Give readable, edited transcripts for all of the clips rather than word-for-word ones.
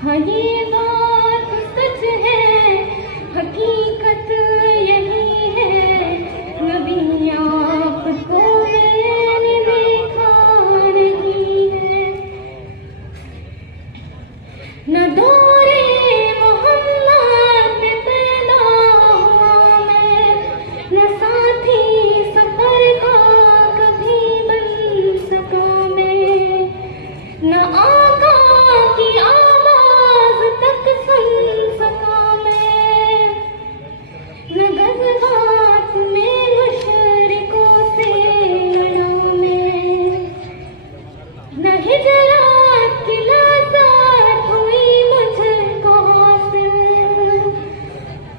हाँ ये बात सच है, हकीकत यही है, नबी आपको मैंने देखा नहीं है। न दौरे मोहम्मद में पैदा हुआ मैं, न साथी सफर का कभी बन सका मैं, न आका की आवाज तक सुन सका मैं, न गज़वात में मुशरिकों से लड़ा मैं, न हिजरात की लाज़ात हुई मुझको हासिल,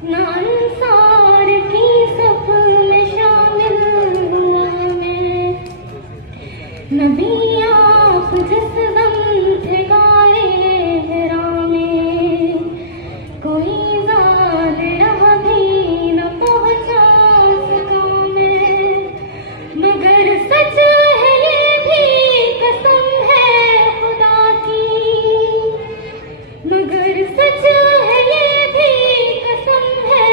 न अंसार की सफ में शामिल हुआ मैं। नबी आप जिस दम थे गाए हिरा में, कोई ज़ाद राह भी न पहुँचा सका मैं, मगर सच है ये भी कसम है खुदा की, मगर सच है ये भी कसम है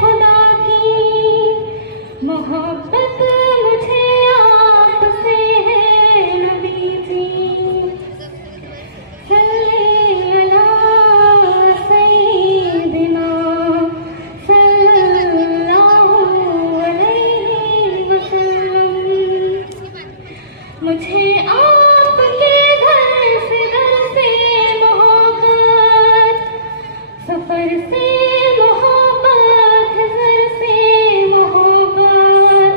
खुदा की, मोहब्बत मुझे आपसे है नबी जी। सल्ली अला सय्यिदिना सल्लल्लाहु अलैहि वसल्लम। मुझे आपके घर से मोहब्बत, सफर से मोहब्बत, घर से मोहब्बत,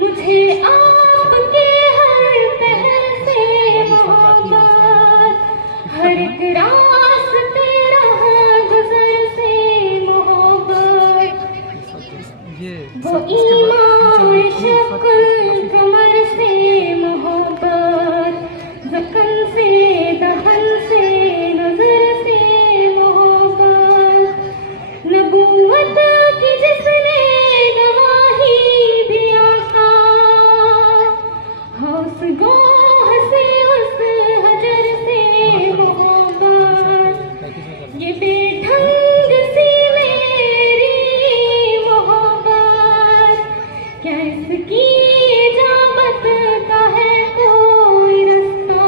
मुझे आपके हर पहर से मोहब्बत, हर एक रास्ते राह गुज़र से मोहब्बत, वो ईमान शक्ल कमर से मोहब्बत, ज़कन से दहन से नजर से मोहब्बत, नबूवत की जिसने गवाही दी आका, हौस गोह से उस हजर से मोहब्बत, ये बेढंग सी मेरी मोहब्बत, क्या इसकी इजाबत का है कोई रास्ता।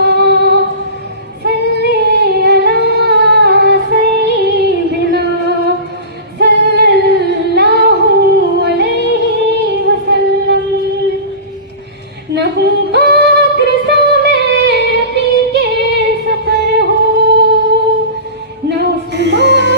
सल्ली अला सय्यिदिना सल्लल्लाहु अलैहि वसल्लम। न हूँ बक्र सा मैं रफ़ीक़े सफ़र हूँ, न उस्मान